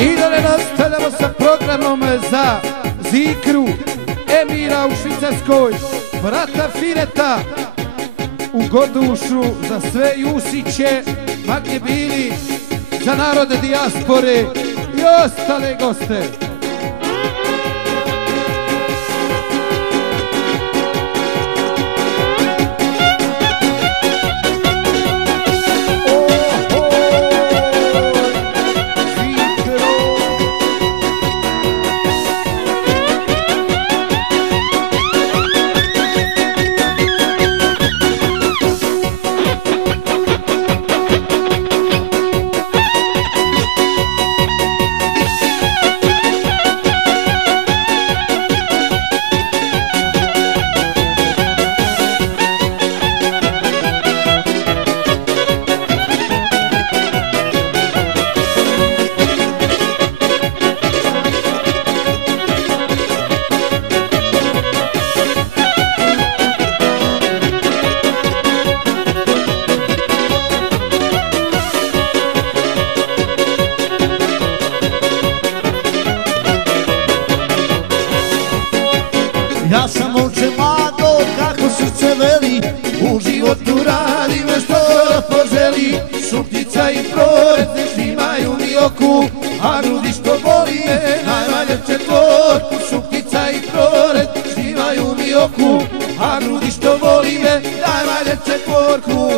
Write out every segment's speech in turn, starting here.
I da ne nastavljamo sa programom za Zikru Emira u Švicarskoj, brata Fireta u Godušu, za sve Jusiće, ma gdje bili, za narode dijaspore i ostale goste. Ja sam momče mlado, kako srce veli, u životu radim što poželi. Šuptica i prored ne štimaju mi oku, a grudi što boli me, najvalje četvorku. Šuptica i prored štimaju mi oku, a grudi što boli me, najvalje četvorku.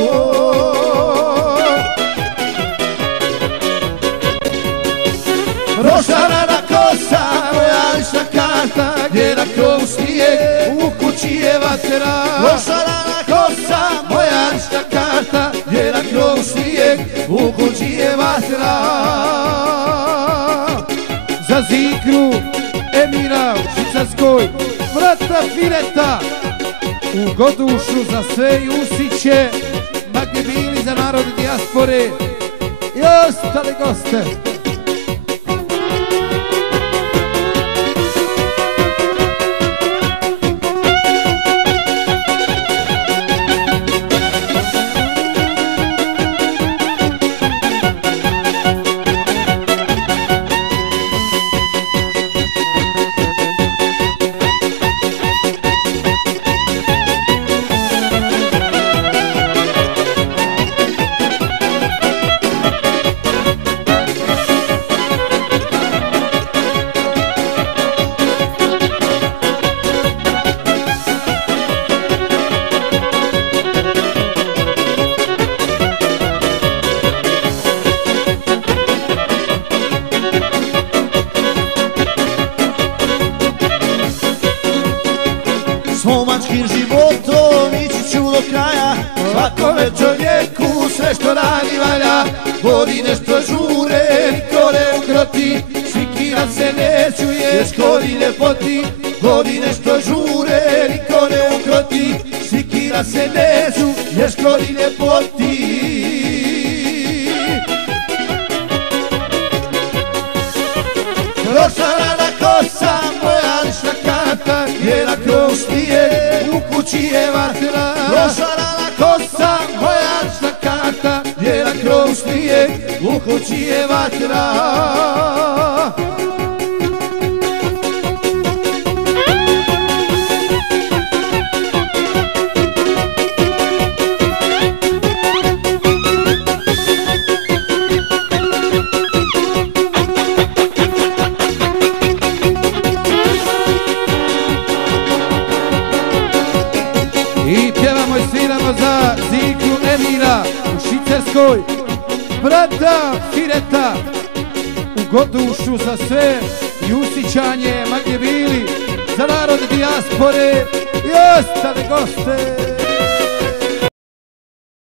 Rošarana kosa, moja lična karta, gdje na krovu snijeg, u kući je vatra. Rošarana kosa, moja lična karta, gdje na krovu snijeg, u kući je vatra. Za Zikru Emira u Švicarskoj, brata Fireta u Godušu, za sve Jusiće, ma gdje bili, za narode dijaspore i ostale goste. Momačkim životom ići ću do kraja, svakome čovjeku sve što radi valja. Godine što žure, niko ne ukroti, sikira se ne čuje, škodi ljepoti. Godine što žure, niko ne ukroti, sikira se ne čuje, škodi ljepoti. Rošarana kosa, moja lična karta, gdje na krovu snijeg, u kući je vatra. Rošarana kosa, moja lična karta, gdje na krovu snijeg, u kući je vatra. I pjevamo i sviramo za Zikru Emira u Švicarskoj, brata Fireta u Godušu, za sve Jusićanje, ma gdje bili, za narode dijaspore i ostale goste.